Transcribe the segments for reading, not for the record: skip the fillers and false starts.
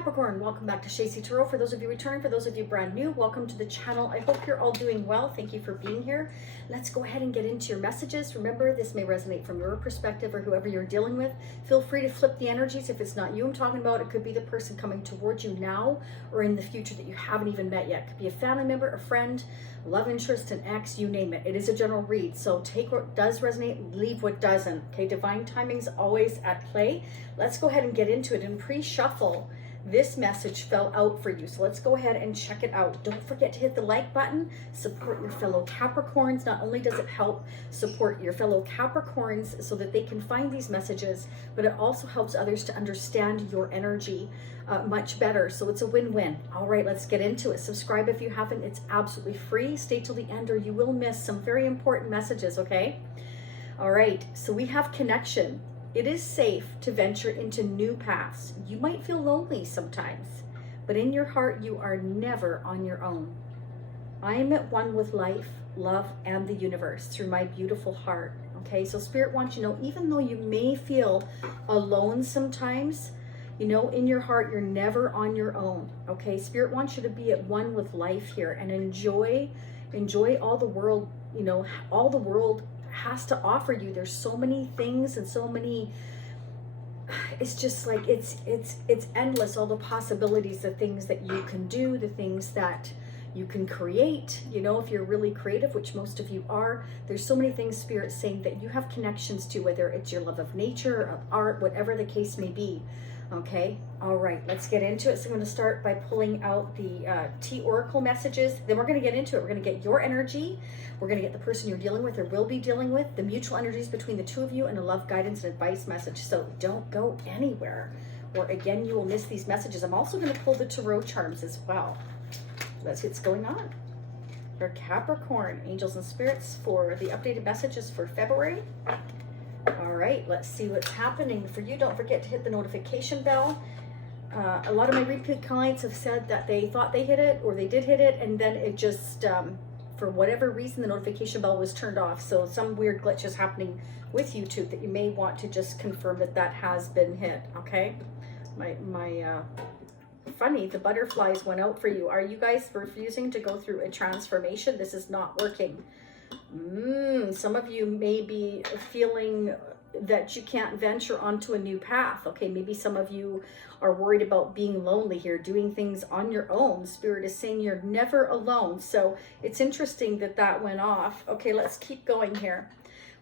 Capricorn, welcome back to Shacy Tarot. For those of you returning, for those of you brand new, welcome to the channel. I hope you're all doing well. Thank you for being here. Let's go ahead and get into your messages. Remember, this may resonate from your perspective or whoever you're dealing with. Feel free to flip the energies. If it's not you I'm talking about, it could be the person coming towards you now or in the future that you haven't even met yet. It could be a family member, a friend, love interest, an ex, you name it. It is a general read, so take what does resonate, leave what doesn't. Okay, divine timing's always at play. Let's go ahead and get into it. In pre-shuffle, this message fell out for you, so let's go ahead and check it out. Don't forget to hit the like button. Support your fellow Capricorns. Not only does it help support your fellow Capricorns so that they can find these messages, but it also helps others to understand your energy much better. So it's a win-win. All right, let's get into it. Subscribe if you haven't. It's absolutely free. Stay till the end or you will miss some very important messages, okay? All right, so we have connection. It is safe to venture into new paths. You might feel lonely sometimes, but in your heart, you are never on your own. I am at one with life, love, and the universe through my beautiful heart. Okay, so Spirit wants you to know, even though you may feel alone sometimes, you know, in your heart, you're never on your own. Okay, Spirit wants you to be at one with life here and enjoy all the world, you know, all the world has to offer you. There's so many things and so many, it's just like it's endless, all the possibilities, the things that you can do, the things that you can create, you know, if you're really creative, which most of you are. There's so many things Spirit's saying that you have connections to, whether it's your love of nature, of art, whatever the case may be. Okay, all right, let's get into it. So I'm going to start by pulling out the T Oracle messages. Then we're going to get into it. We're going to get your energy. We're going to get the person you're dealing with or will be dealing with, the mutual energies between the two of you, and a love, guidance, and advice message. So don't go anywhere, or again, you will miss these messages. I'm also going to pull the tarot charms as well. Let's see what's going on for Capricorn, angels and spirits, for the updated messages for February. All right, let's see what's happening for you. Don't forget to hit the notification bell. A lot of my repeat clients have said that they thought they hit it or they did hit it, and then it just, for whatever reason, the notification bell was turned off. So some weird glitch is happening with YouTube that you may want to just confirm that that has been hit, okay? Funny, the butterflies went out for you. Are you guys refusing to go through a transformation? This is not working. Some of you may be feeling that you can't venture onto a new path. Okay, maybe some of you are worried about being lonely here, doing things on your own. Spirit is saying you're never alone. So it's interesting that that went off. Okay, let's keep going here.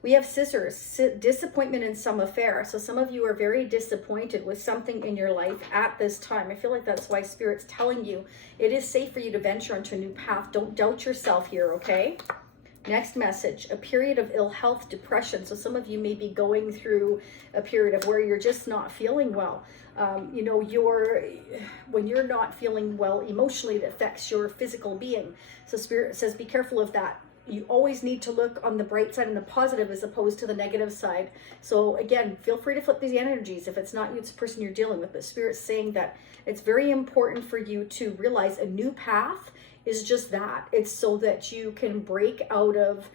We have scissors, disappointment in some affair. So some of you are very disappointed with something in your life at this time. I feel like that's why Spirit's telling you it is safe for you to venture onto a new path. Don't doubt yourself here, okay? Next message, a period of ill health, depression. So some of you may be going through a period of where you're just not feeling well. You know, when you're not feeling well emotionally, it affects your physical being. So Spirit says, be careful of that. You always need to look on the bright side and the positive as opposed to the negative side. So again, feel free to flip these energies. If it's not you, it's the person you're dealing with. But Spirit's saying that it's very important for you to realize a new path is just that. It's so that you can break out of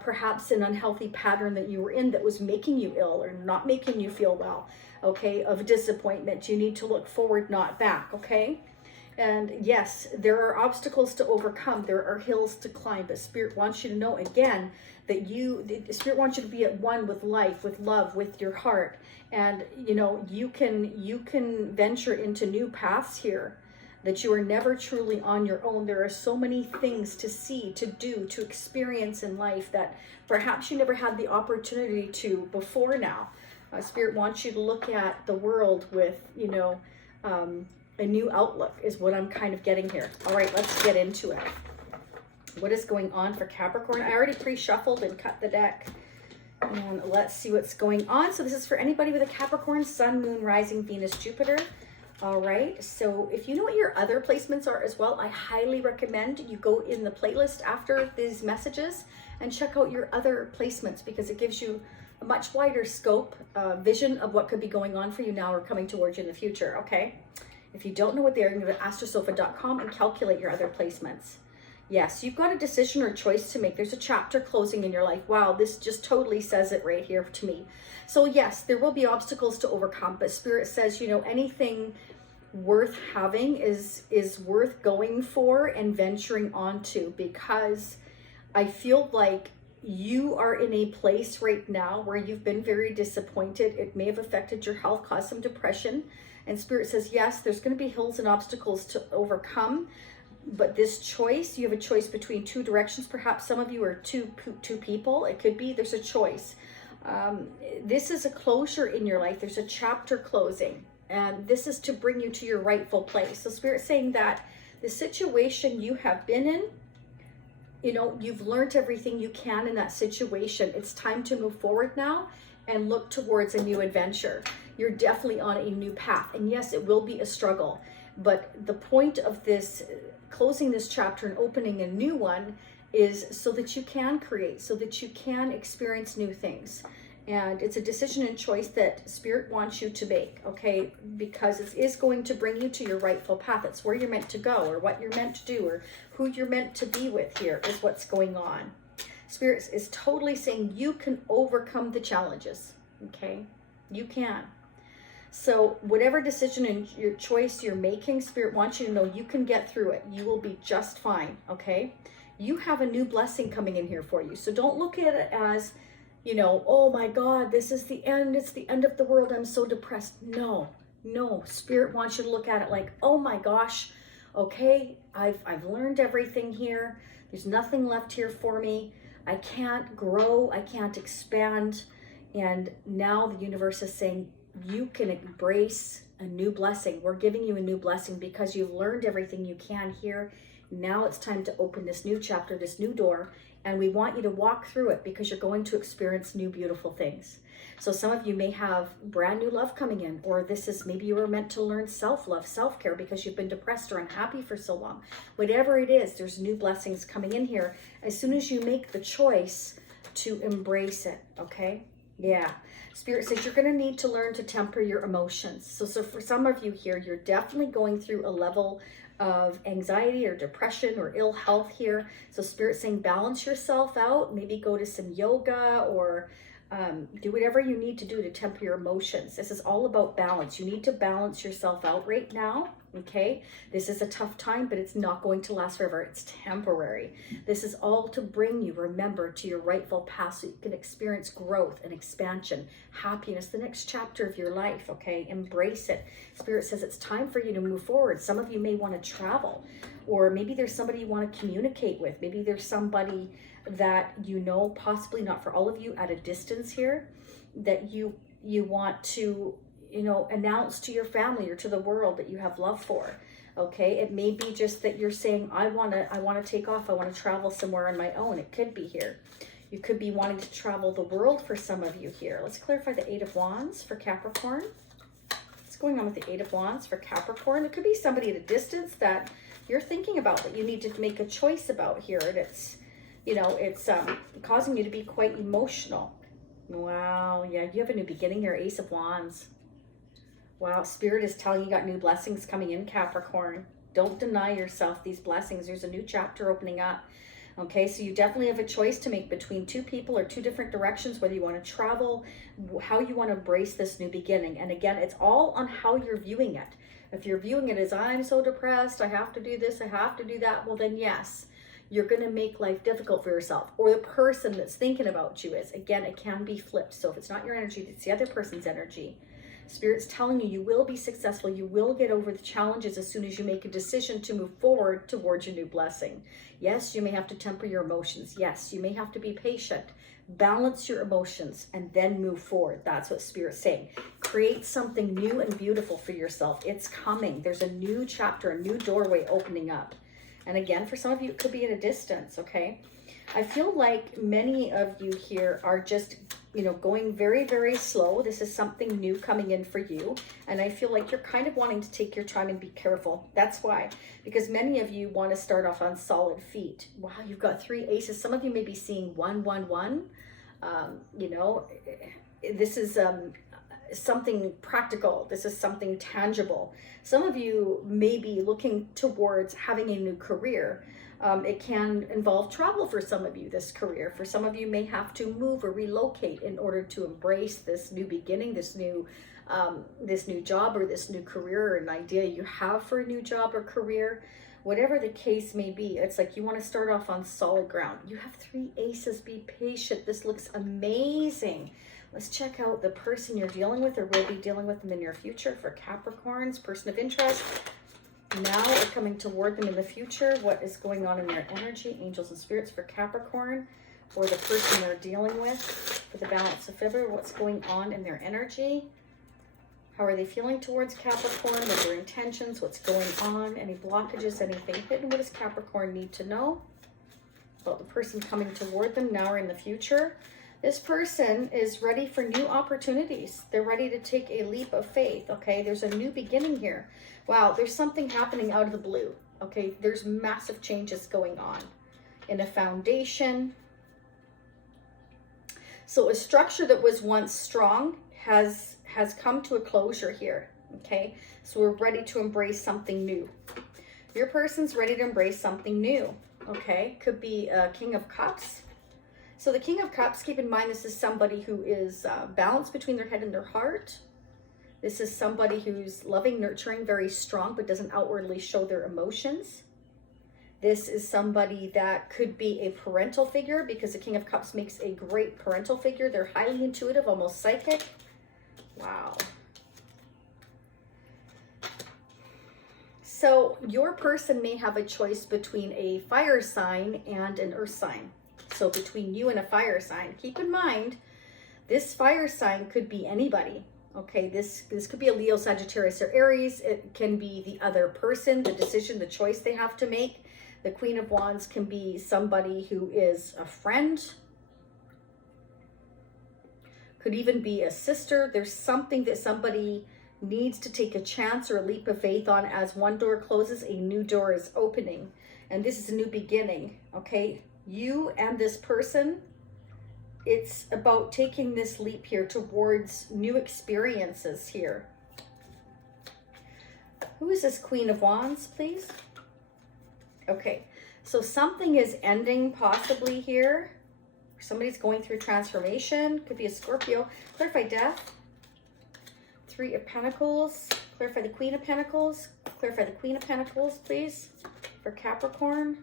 perhaps an unhealthy pattern that you were in that was making you ill or not making you feel well, okay, of disappointment. You need to look forward, not back, okay? And yes, there are obstacles to overcome. There are hills to climb, but Spirit wants you to know again that Spirit wants you to be at one with life, with love, with your heart. And you know, you can venture into new paths here, that you are never truly on your own. There are so many things to see, to do, to experience in life that perhaps you never had the opportunity to before now. Spirit wants you to look at the world with, you know, a new outlook is what I'm kind of getting here. All right, let's get into it. What is going on for Capricorn? I already pre-shuffled and cut the deck. And let's see what's going on. So this is for anybody with a Capricorn, Sun, Moon, Rising, Venus, Jupiter. All right, so if you know what your other placements are as well, I highly recommend you go in the playlist after these messages and check out your other placements, because it gives you a much wider scope, vision of what could be going on for you now or coming towards you in the future, okay? If you don't know what they are, you can go to astrosofa.com and calculate your other placements. Yes, you've got a decision or choice to make. There's a chapter closing in your life. Wow, this just totally says it right here to me. So yes, there will be obstacles to overcome, but Spirit says, you know, anything worth having, is worth going for and venturing onto, because I feel like you are in a place right now where you've been very disappointed. It may have affected your health, caused some depression. And Spirit says, yes, there's going to be hills and obstacles to overcome. But this choice, you have a choice between two directions. Perhaps some of you are two people. It could be there's a choice. This is a closure in your life. There's a chapter closing. And this is to bring you to your rightful place. So Spirit's saying that the situation you have been in, you know, you've learned everything you can in that situation. It's time to move forward now and look towards a new adventure. You're definitely on a new path. And yes, it will be a struggle. But the point of this, closing this chapter and opening a new one, is so that you can create, so that you can experience new things. And it's a decision and choice that Spirit wants you to make, okay? Because it is going to bring you to your rightful path. It's where you're meant to go, or what you're meant to do, or who you're meant to be with here is what's going on. Spirit is totally saying you can overcome the challenges, okay? You can. So whatever decision and your choice you're making, Spirit wants you to know you can get through it. You will be just fine, okay? You have a new blessing coming in here for you. So don't look at it as, you know, oh my God, this is the end. It's the end of the world. I'm so depressed. No, Spirit wants you to look at it like, oh my gosh, okay, I've learned everything here. There's nothing left here for me. I can't grow. I can't expand. And now the universe is saying you can embrace a new blessing. We're giving you a new blessing because you've learned everything you can here. Now it's time to open this new chapter, this new door, and we want you to walk through it because you're going to experience new beautiful things. So some of you may have brand new love coming in, or this is maybe you were meant to learn self-love, self-care because you've been depressed or unhappy for so long. Whatever it is, there's new blessings coming in here as soon as you make the choice to embrace it, okay? Yeah. Spirit says you're going to need to learn to temper your emotions. So for some of you here, you're definitely going through a level of anxiety or depression or ill health here. So Spirit saying balance yourself out, maybe go to some yoga or do whatever you need to do to temper your emotions. This is all about balance. You need to balance yourself out right now, okay? This is a tough time, but it's not going to last forever. It's temporary. This is all to bring you, remember, to your rightful path so you can experience growth and expansion, happiness, the next chapter of your life, okay? Embrace it. Spirit says it's time for you to move forward. Some of you may want to travel, or maybe there's somebody you want to communicate with. Maybe there's somebody that you know, possibly not for all of you, at a distance here, that you want to, you know, announce to your family or to the world that you have love for. Okay, it may be just that you're saying, I want to take off, I want to travel somewhere on my own. It could be here. You could be wanting to travel the world for some of you here. Let's clarify the Eight of Wands for Capricorn. What's going on with the Eight of Wands for Capricorn? It could be somebody at a distance that you're thinking about, that you need to make a choice about here, and it's, you know, it's causing you to be quite emotional. Wow, yeah, you have a new beginning here, Ace of Wands. Wow, Spirit is telling you got new blessings coming in, Capricorn. Don't deny yourself these blessings. There's a new chapter opening up. Okay, so you definitely have a choice to make between two people or two different directions, whether you want to travel, how you want to embrace this new beginning. And again, it's all on how you're viewing it. If you're viewing it as, I'm so depressed, I have to do this, I have to do that, well then yes, you're going to make life difficult for yourself. Or the person that's thinking about you is. Again, it can be flipped. So if it's not your energy, it's the other person's energy. Spirit's telling you, you will be successful. You will get over the challenges as soon as you make a decision to move forward towards your new blessing. Yes, you may have to temper your emotions. Yes, you may have to be patient. Balance your emotions and then move forward. That's what Spirit's saying. Create something new and beautiful for yourself. It's coming. There's a new chapter, a new doorway opening up. And again, for some of you, it could be at a distance, okay? I feel like many of you here are just, you know, going very, very slow. This is something new coming in for you. And I feel like you're kind of wanting to take your time and be careful. That's why, because many of you want to start off on solid feet. Wow, you've got 3 aces. Some of you may be seeing 1, 1, 1. You know, this is something practical. This is something tangible. Some of you may be looking towards having a new career. It can involve travel for some of you, this career. For some of you may have to move or relocate in order to embrace this new beginning, this new this new job or this new career, or an idea you have for a new job or career. Whatever the case may be, it's like you want to start off on solid ground. You have 3 aces. Be patient. This looks amazing. Let's check out the person you're dealing with or will be dealing with in the near future for Capricorns. Person of interest. Now or coming toward them in the future. What is going on in their energy? Angels and spirits for Capricorn, or the person they're dealing with for the balance of February. What's going on in their energy? How are they feeling towards Capricorn? What are their intentions? What's going on? Any blockages? Anything hidden? What does Capricorn need to know about the person coming toward them now or in the future? This person is ready for new opportunities. They're ready to take a leap of faith, okay? There's a new beginning here. Wow, there's something happening out of the blue, okay? There's massive changes going on in a foundation. So a structure that was once strong has come to a closure here, okay? So we're ready to embrace something new. Your person's ready to embrace something new, okay? Could be a King of Cups. So the King of Cups, keep in mind, this is somebody who is balanced between their head and their heart. This is somebody who's loving, nurturing, very strong, but doesn't outwardly show their emotions. This is somebody that could be a parental figure, because the King of Cups makes a great parental figure. They're highly intuitive, almost psychic. Wow. So your person may have a choice between a fire sign and an earth sign. So between you and a fire sign, keep in mind, this fire sign could be anybody. Okay, this could be a Leo, Sagittarius, or Aries. It can be the other person, the decision, the choice they have to make. The Queen of Wands can be somebody who is a friend. Could even be a sister. There's something that somebody needs to take a chance or a leap of faith on. As one door closes, a new door is opening. And this is a new beginning, okay? You and this person, it's about taking this leap here towards new experiences here. Who is this Queen of Wands, please? Okay, so something is ending possibly here. Somebody's going through transformation. Could be a Scorpio. Clarify death. 3 of Pentacles. Clarify the Queen of Pentacles. Clarify the Queen of Pentacles, please, for Capricorn.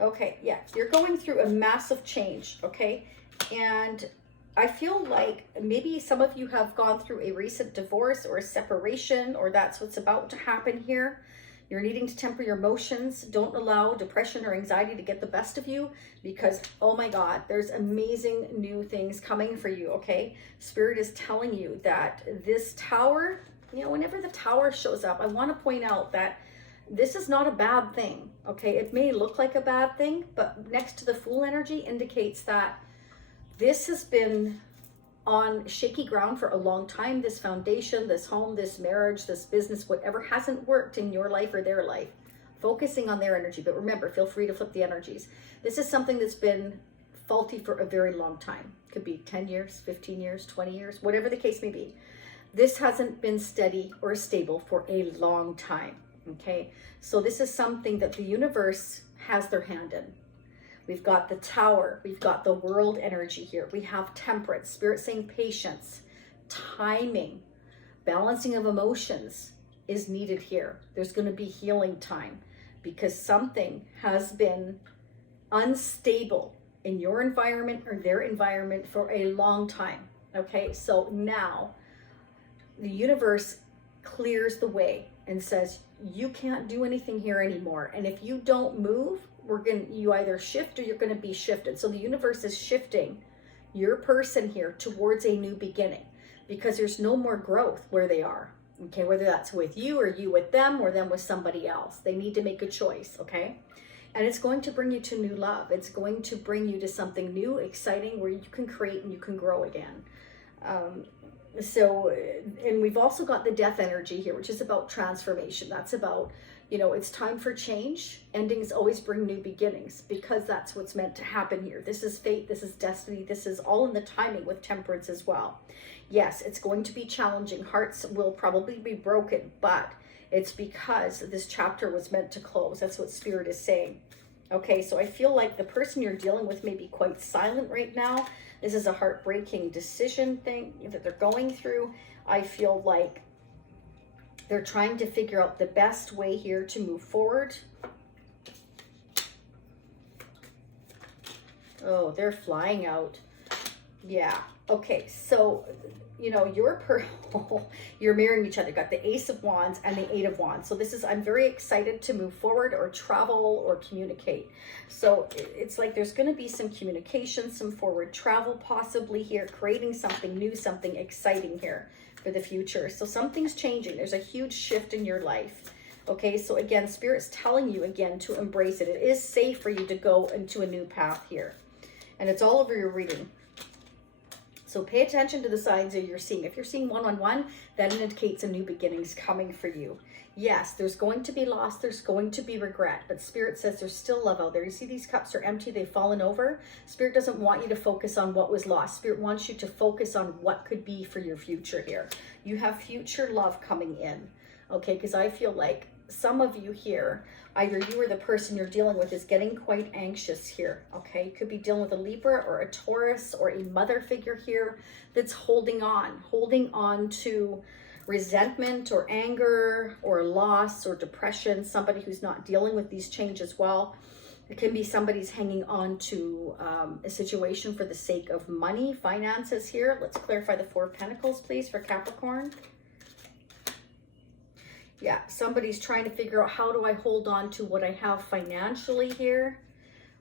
Okay, yeah, you're going through a massive change, okay? And I feel like maybe some of you have gone through a recent divorce or a separation, or that's what's about to happen here. You're needing to temper your emotions. Don't allow depression or anxiety to get the best of you, because, oh my God, there's amazing new things coming for you, okay? Spirit is telling you that this tower, you know, whenever the tower shows up, I want to point out that this is not a bad thing, okay? It may look like a bad thing, but next to the Fool energy indicates that this has been on shaky ground for a long time. This foundation, this home, this marriage, this business, whatever hasn't worked in your life or their life, focusing on their energy. But remember, feel free to flip the energies. This is something that's been faulty for a very long time. Could be 10 years, 15 years, 20 years, whatever the case may be. This hasn't been steady or stable for a long time. Okay, so this is something that the universe has their hand in. We've got the Tower, we've got the World energy here, we have Temperance, Spirit saying patience, timing, balancing of emotions is needed here. There's going to be healing time, because something has been unstable in your environment or their environment for a long time. Okay, so now the universe clears the way and says, you can't do anything here anymore. And if you don't move, you either shift or you're going to be shifted. So the universe is shifting your person here towards a new beginning, because there's no more growth where they are. Okay, whether that's with you or you with them or them with somebody else, they need to make a choice. Okay, and it's going to bring you to new love. It's going to bring you to something new, exciting, where you can create and you can grow again. And we've also got the Death energy here, which is about transformation. That's about, you know, it's time for change. Endings always bring new beginnings, because that's what's meant to happen here. This is fate, this is destiny, this is all in the timing with Temperance as well. Yes, it's going to be challenging. Hearts will probably be broken, but it's because this chapter was meant to close. That's what Spirit is saying. Okay, so I feel like the person you're dealing with may be quite silent right now. This is a heartbreaking decision thing that they're going through. I feel like they're trying to figure out the best way here to move forward. Oh, they're flying out. Yeah. Okay, so, you know, you're mirroring each other. Got the Ace of Wands and the Eight of Wands. So this is, I'm very excited to move forward or travel or communicate. So it's like there's going to be some communication, some forward travel possibly here, creating something new, something exciting here for the future. So something's changing. There's a huge shift in your life. Okay, so again, Spirit's telling you again to embrace it. It is safe for you to go into a new path here. And it's all over your reading. So pay attention to the signs that you're seeing. If you're seeing 111, that indicates a new beginning's coming for you. Yes, there's going to be loss. There's going to be regret. But Spirit says there's still love out there. You see these cups are empty. They've fallen over. Spirit doesn't want you to focus on what was lost. Spirit wants you to focus on what could be for your future here. You have future love coming in. Okay, because I feel like some of you here, either you or the person you're dealing with is getting quite anxious here, okay? You could be dealing with a Libra or a Taurus or a mother figure here that's holding on to resentment or anger or loss or depression, somebody who's not dealing with these changes well. It can be somebody's hanging on to a situation for the sake of money, finances here. Let's clarify the Four of Pentacles, please, for Capricorn. Yeah, somebody's trying to figure out, how do I hold on to what I have financially here?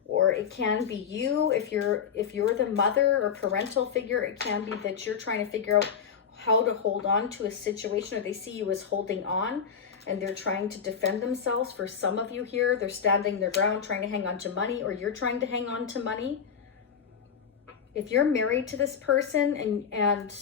Or it can be you, if you're the mother or parental figure, it can be that you're trying to figure out how to hold on to a situation, or they see you as holding on and they're trying to defend themselves. For some of you here, they're standing their ground, trying to hang on to money, or you're trying to hang on to money. If you're married to this person and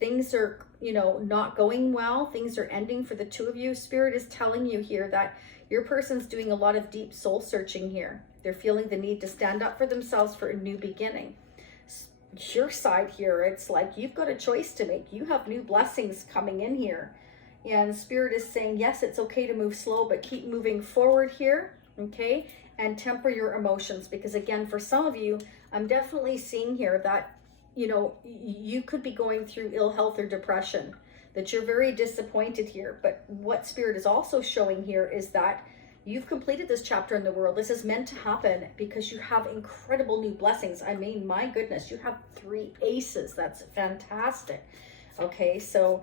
things are, you know, not going well, things are ending for the two of you, Spirit is telling you here that your person's doing a lot of deep soul searching here. They're feeling the need to stand up for themselves for a new beginning. Your side here, it's like you've got a choice to make. You have new blessings coming in here. And Spirit is saying, yes, it's okay to move slow, but keep moving forward here, okay? And temper your emotions, because again, for some of you, I'm definitely seeing here that, you know, you could be going through ill health or depression, that you're very disappointed here. But what Spirit is also showing here is that you've completed this chapter in the world. This is meant to happen because you have incredible new blessings. I mean, my goodness, you have 3 aces. That's fantastic. Okay, so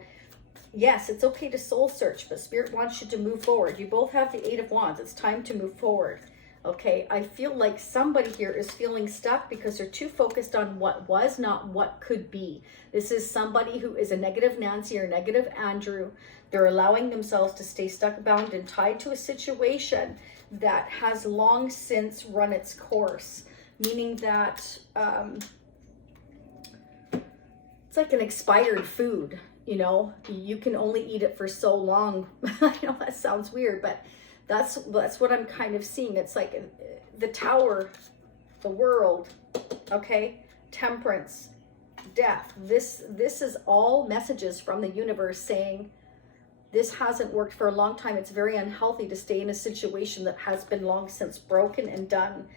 yes, it's okay to soul search, but Spirit wants you to move forward. You both have the Eight of Wands. It's time to move forward. Okay, I feel like somebody here is feeling stuck because they're too focused on what was, not what could be. This is somebody who is a negative Nancy or negative Andrew. They're allowing themselves to stay stuck, bound, and tied to a situation that has long since run its course, meaning that it's like an expired food, you know? You can only eat it for so long. I know that sounds weird, but that's what I'm kind of seeing. It's like the Tower, the world, okay? Temperance, death. This is all messages from the universe saying this hasn't worked for a long time. It's very unhealthy to stay in a situation that has been long since broken and done.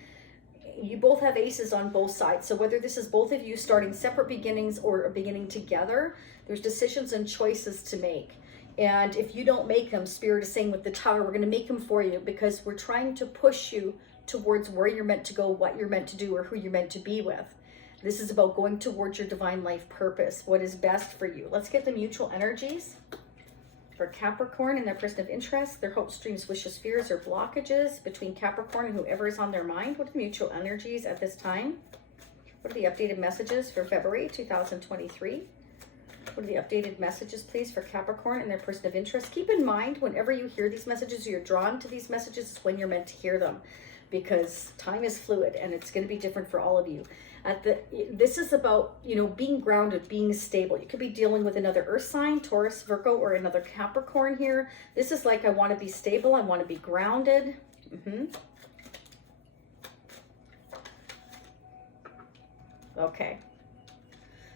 You both have aces on both sides. So whether this is both of you starting separate beginnings or a beginning together, there's decisions and choices to make. And if you don't make them, Spirit is saying with the Tower, we're going to make them for you, because we're trying to push you towards where you're meant to go, what you're meant to do, or who you're meant to be with. This is about going towards your divine life purpose, what is best for you. Let's get the mutual energies for Capricorn and their person of interest, their hopes, dreams, wishes, fears, or blockages between Capricorn and whoever is on their mind. What are the mutual energies at this time? What are the updated messages for February 2023? What are the updated messages, please, for Capricorn and their person of interest? Keep in mind, whenever you hear these messages, or you're drawn to these messages, it's when you're meant to hear them, because time is fluid and it's going to be different for all of you. This is about, you know, being grounded, being stable. You could be dealing with another earth sign, Taurus, Virgo, or another Capricorn here. This is like, I want to be stable. I want to be grounded. Okay.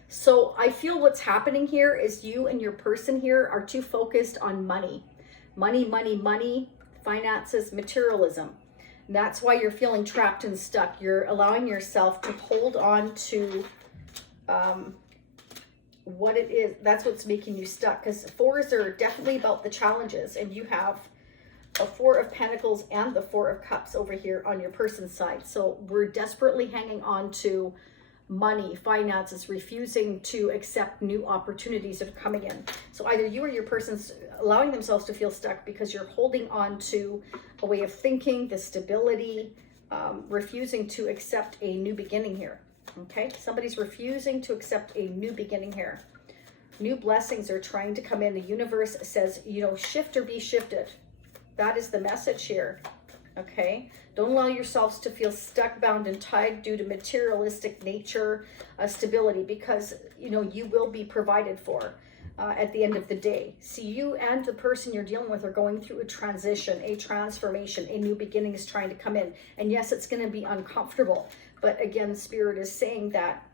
So I feel what's happening here is you and your person here are too focused on money. Money, money, money, finances, materialism. And that's why you're feeling trapped and stuck. You're allowing yourself to hold on to what it is. That's what's making you stuck, because fours are definitely about the challenges, and you have a Four of Pentacles and the Four of Cups over here on your person's side. So we're desperately hanging on to money, finances, refusing to accept new opportunities that are coming in. So either you or your person's allowing themselves to feel stuck because you're holding on to a way of thinking, the stability, refusing to accept a new beginning here. Okay, somebody's refusing to accept a new beginning here. New blessings are trying to come in. The universe says, you know, shift or be shifted. That is the message here. Okay, don't allow yourselves to feel stuck, bound, and tied due to materialistic nature, stability, because, you know, you will be provided for at the end of the day. See, you and the person you're dealing with are going through a transition, a transformation, a new beginning is trying to come in. And yes, it's going to be uncomfortable. But again, Spirit is saying that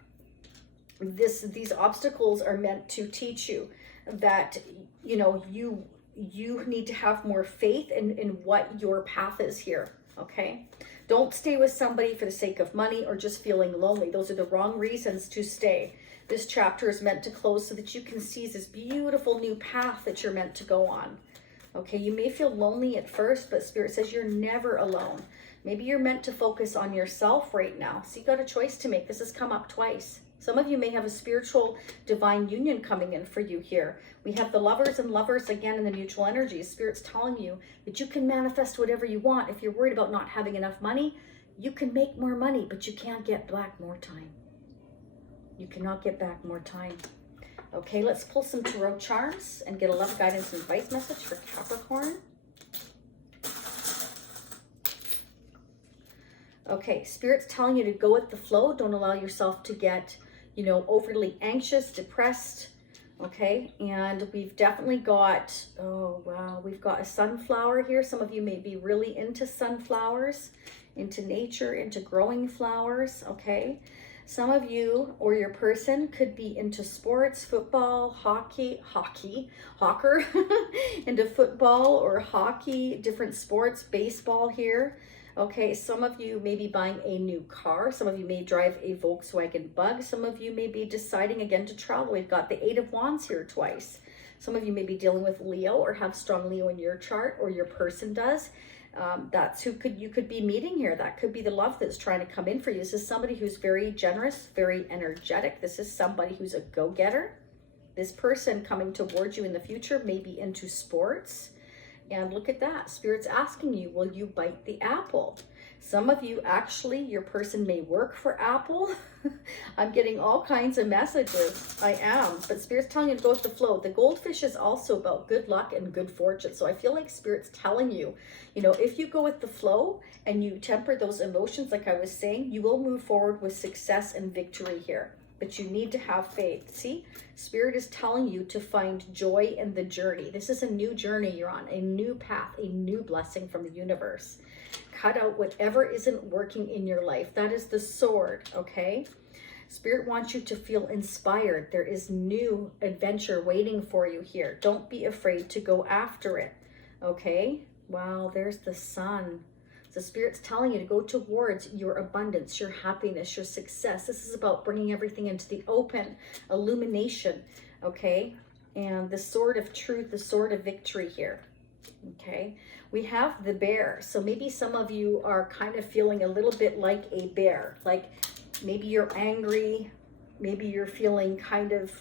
these obstacles are meant to teach you that, you know, you need to have more faith in what your path is here. Okay, don't stay with somebody for the sake of money or just feeling lonely. Those are the wrong reasons to stay. This chapter is meant to close so that you can seize this beautiful new path that you're meant to go on. Okay, you may feel lonely at first, but Spirit says you're never alone. Maybe you're meant to focus on yourself right now. So you got a choice to make. This has come up twice. Some of you may have a spiritual divine union coming in for you here. We have the lovers and lovers again in the mutual energies. Spirit's telling you that you can manifest whatever you want. If you're worried about not having enough money, you can make more money, but you can't get back more time. You cannot get back more time. Okay, let's pull some tarot charms and get a love guidance and advice message for Capricorn. Okay, Spirit's telling you to go with the flow. Don't allow yourself to get, you know, overly anxious, depressed. Okay, and we've definitely got, oh wow, we've got a sunflower here. Some of you may be really into sunflowers, into nature, into growing flowers. Okay, some of you or your person could be into sports, football, hockey, hawker, into football or hockey, different sports, baseball here. Okay, some of you may be buying a new car. Some of you may drive a Volkswagen Bug. Some of you may be deciding again to travel. We've got the Eight of Wands here twice. Some of you may be dealing with Leo or have strong Leo in your chart, or your person does. That's who you could be meeting here. That could be the love that's trying to come in for you. This is somebody who's very generous, very energetic. This is somebody who's a go-getter. This person coming towards you in the future may be into sports. And look at that. Spirit's asking you, will you bite the apple? Some of you, actually, your person may work for Apple. I'm getting all kinds of messages. I am. But Spirit's telling you to go with the flow. The goldfish is also about good luck and good fortune. So I feel like Spirit's telling you, you know, if you go with the flow and you temper those emotions, like I was saying, you will move forward with success and victory here. But you need to have faith. See, Spirit is telling you to find joy in the journey. This is a new journey you're on, a new path, a new blessing from the universe. Cut out whatever isn't working in your life. That is the sword, okay? Spirit wants you to feel inspired. There is new adventure waiting for you here. Don't be afraid to go after it, okay? Wow, there's the sun. The Spirit's telling you to go towards your abundance, your happiness, your success. This is about bringing everything into the open, illumination, okay? And the sword of truth, the sword of victory here, okay? We have the bear. So maybe some of you are kind of feeling a little bit like a bear. Like maybe you're angry. Maybe you're feeling kind of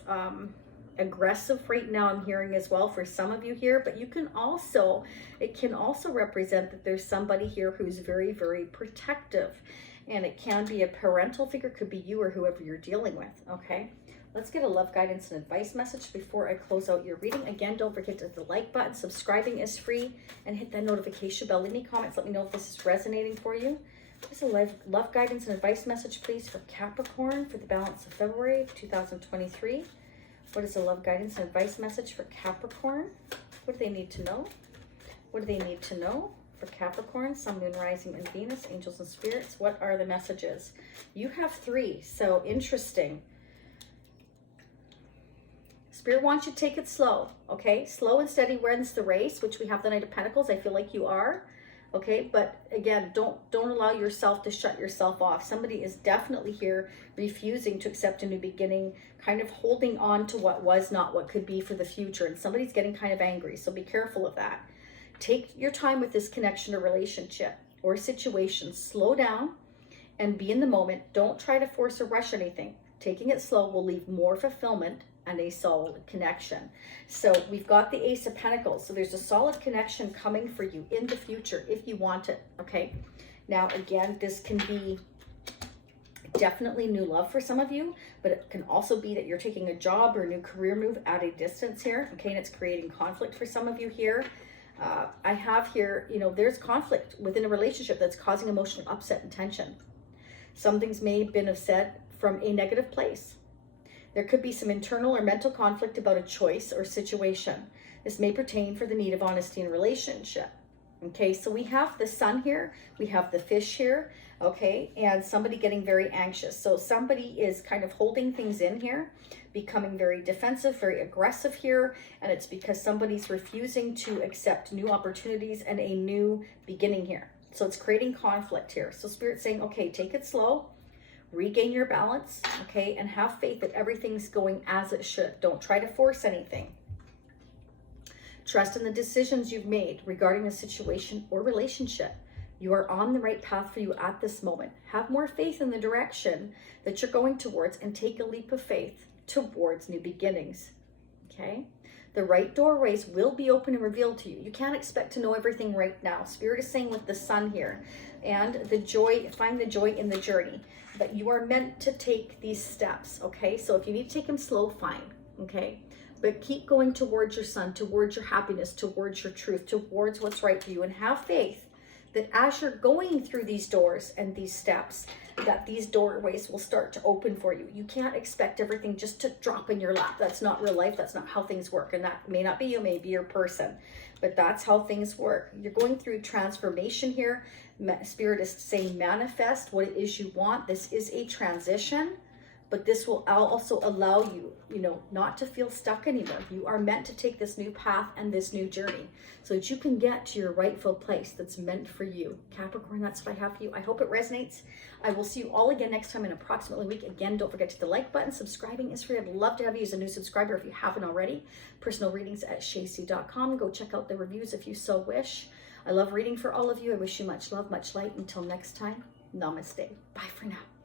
aggressive right now, I'm hearing as well for some of you here. But you can also, it can also represent that there's somebody here who's very, very protective. And it can be a parental figure, could be you or whoever you're dealing with, okay? Let's get a love guidance and advice message before I close out your reading. Again, don't forget to hit the like button. Subscribing is free. And hit that notification bell. Leave me comments. Let me know if this is resonating for you. Just a love guidance and advice message, please, for Capricorn for the balance of February 2023. What is a love guidance and advice message for Capricorn? What do they need to know? What do they need to know for Capricorn, Sun, Moon, Rising, and Venus, angels and spirits? What are the messages? You have 3, so interesting. Spirit wants you to take it slow, okay? Slow and steady wins the race, which we have the Knight of Pentacles. I feel like you are. Okay, but again, don't allow yourself to shut yourself off. Somebody is definitely here refusing to accept a new beginning, kind of holding on to what was not what could be for the future, and somebody's getting kind of angry, so be careful of that. Take your time with this connection or relationship or situation. Slow down and be in the moment. Don't try to force or rush anything. Taking it slow will leave more fulfillment and a solid connection. So we've got the Ace of Pentacles. So there's a solid connection coming for you in the future if you want it, okay? Now, again, this can be definitely new love for some of you, but it can also be that you're taking a job or a new career move at a distance here, okay? And it's creating conflict for some of you here. I have here, you know, there's conflict within a relationship that's causing emotional upset and tension. Some things may have been said from a negative place. There could be some internal or mental conflict about a choice or situation. This may pertain for the need of honesty in a relationship. Okay, so we have the Sun here, we have the Fish here, okay, and somebody getting very anxious. So somebody is kind of holding things in here, becoming very defensive, very aggressive here, and it's because somebody's refusing to accept new opportunities and a new beginning here. So it's creating conflict here. So Spirit's saying, okay, take it slow. Regain your balance, okay, and have faith that everything's going as it should. Don't try to force anything. Trust in the decisions you've made regarding the situation or relationship. You are on the right path for you at this moment. Have more faith in the direction that you're going towards and take a leap of faith towards new beginnings, okay? The right doorways will be open and revealed to you. You can't expect to know everything right now. Spirit is saying with the Sun here, and the joy, find the joy in the journey, that you are meant to take these steps, okay? So if you need to take them slow, fine, okay? But keep going towards your Sun, towards your happiness, towards your truth, towards what's right for you, and have faith that as you're going through these doors and these steps, that these doorways will start to open for you. You can't expect everything just to drop in your lap. That's not real life. That's not how things work. And that may not be you, may be your person, but that's how things work. You're going through transformation here. Spirit is saying manifest what it is you want. This is a transition, but this will also allow you, you know, not to feel stuck anymore. You are meant to take this new path and this new journey so that you can get to your rightful place that's meant for you. Capricorn, that's what I have for you. I hope it resonates. I will see you all again next time in approximately a week. Again, don't forget to hit the like button. Subscribing is free. I'd love to have you as a new subscriber if you haven't already. Personal readings at shacey.com. Go check out the reviews if you so wish. I love reading for all of you. I wish you much love, much light. Until next time, namaste. Bye for now.